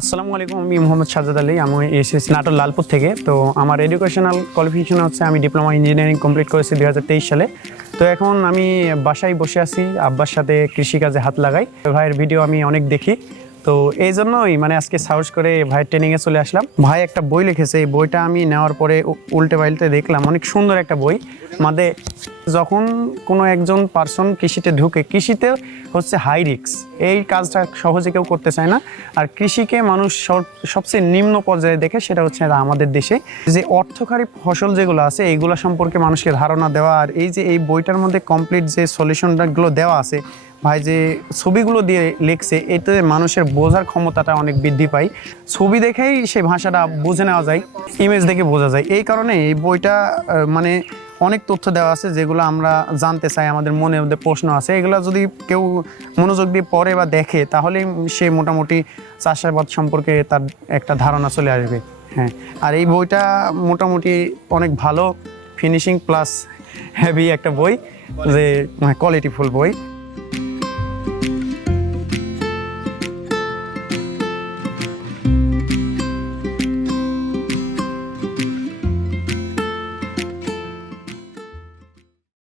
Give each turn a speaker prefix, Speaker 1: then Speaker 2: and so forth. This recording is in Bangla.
Speaker 1: আসসালামু আলাইকুম, আমি মোহাম্মদ সাজাদ আলী। আমি এসেছি নাটোর লালপুর থেকে। তো আমার এডুকেশনাল কোয়ালিফিকেশন হচ্ছে আমি ডিপ্লোমা ইঞ্জিনিয়ারিং কমপ্লিট করেছি দু হাজার তেইশ সালে। তো এখন আমি বাসায় বসে আছি, আব্বার সাথে কৃষিকাজে হাত লাগাই। ভাইয়ের ভিডিও আমি অনেক দেখি। তো এই জন্যই মানে আজকে সাহস করে ভাইয়ের ট্রেনিংয়ে চলে আসলাম। ভাই একটা বই লিখেছে, এই বইটা আমি নেওয়ার পরে উল্টে পাল্টে দেখলাম। অনেক সুন্দর একটা বই। মানে যখন কোনো একজন পার্সন কৃষিতে ঢুকে, কৃষিতে হচ্ছে হাই রিক্স এই কাজটা সহজে কেউ করতে চায় না। আর কৃষিকে মানুষ সব- সবচেয়ে নিম্ন পর্যায়ে দেখে সেটা হচ্ছে আমাদের দেশে। যে অর্থকারী ফসল যেগুলো আছে, এইগুলো সম্পর্কে মানুষকে ধারণা দেওয়া, আর এই যে এই বইটার মধ্যে কমপ্লিট যে সলিউশনগুলো দেওয়া আছে ভাই, যে ছবিগুলো দিয়ে লিখছে, এতে মানুষের বোঝার ক্ষমতাটা অনেক বৃদ্ধি পায়। ছবি দেখেই সেই ভাষাটা বুঝে নেওয়া যায় ইমেজ দেখে বোঝা যায়। এই কারণে এই বইটা মানে অনেক তথ্য দেওয়া আছে, যেগুলো আমরা জানতে চাই, আমাদের মনের মধ্যে প্রশ্ন আছে। এগুলো যদি কেউ মনোযোগ দিয়ে পড়ে বা দেখে, তাহলে সে মোটামুটি চাষাবাদ সম্পর্কে তার একটা ধারণা চলে আসবে। হ্যাঁ আর এই বইটা মোটামুটি অনেক ভালো ফিনিশিং প্লাস হেভি একটা বই, যে কোয়ালিটিফুল বই। Thank you.